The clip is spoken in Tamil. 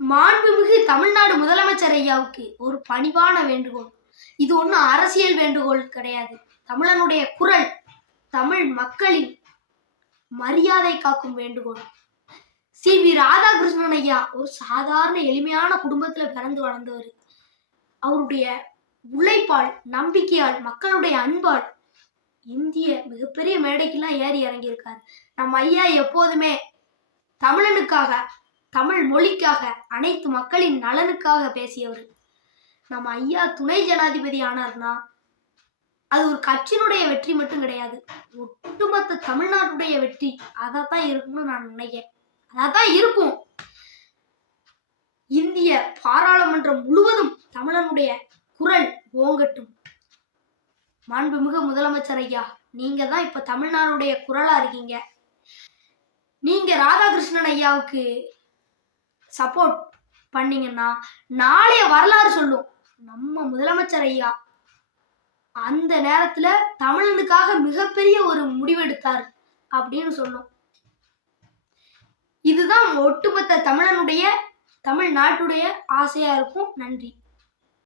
மாண்புமிகு தமிழ்நாடு முதலமைச்சர் ஐயாவுக்கு ஒரு பணிவான வேண்டுகோள். இது ஒன்றும் அரசியல் வேண்டுகோள் கிடையாது. தமிழனுடைய குரல், தமிழ் மக்களின் மரியாதை காக்கும் வேண்டுகோள். சி.வி. ராதாகிருஷ்ணன் ஐயா ஒரு சாதாரண எளிமையான குடும்பத்துல பிறந்து வளர்ந்தவர். அவருடைய உழைப்பால், நம்பிக்கையால், மக்களுடைய அன்பால் இந்திய மிகப்பெரிய மேடைக்கெல்லாம் ஏறி இறங்கியிருக்காரு. நம்ம ஐயா எப்போதுமே தமிழனுக்காக, தமிழ் மொழிக்காக, அனைத்து மக்களின் நலனுக்காக பேசியவர். நம்ம ஐயா துணை ஜனாதிபதி ஆனார்னா அது ஒரு கட்சியினுடைய வெற்றி மட்டும் கிடையாது, ஒட்டுமொத்த தமிழ்நாட்டுடைய வெற்றி. அதான் இருக்கும்னு நான் நினைக்கிறேன். அதான் இருக்கும். இந்திய பாராளுமன்றம் முழுவதும் தமிழனுடைய குரல் ஓங்கட்டும். மாண்புமிகு முதலமைச்சர் ஐயா, நீங்க தான் இப்ப தமிழ்நாடுடைய குரலா இருக்கீங்க. நீங்க ராதாகிருஷ்ணன் ஐயாவுக்கு சப்போர்ட் பண்ணீங்கன்னா நாளைய வரலாறு சொல்லும், நம்ம முதலமைச்சர் ஐயா அந்த நேரத்துல தமிழனுக்காக மிகப்பெரிய ஒரு முடிவெடுத்தார் அப்படின்னு சொல்லும். இதுதான் ஒட்டுமொத்த தமிழனுடைய, தமிழ்நாட்டுடைய ஆசையா இருக்கும். நன்றி.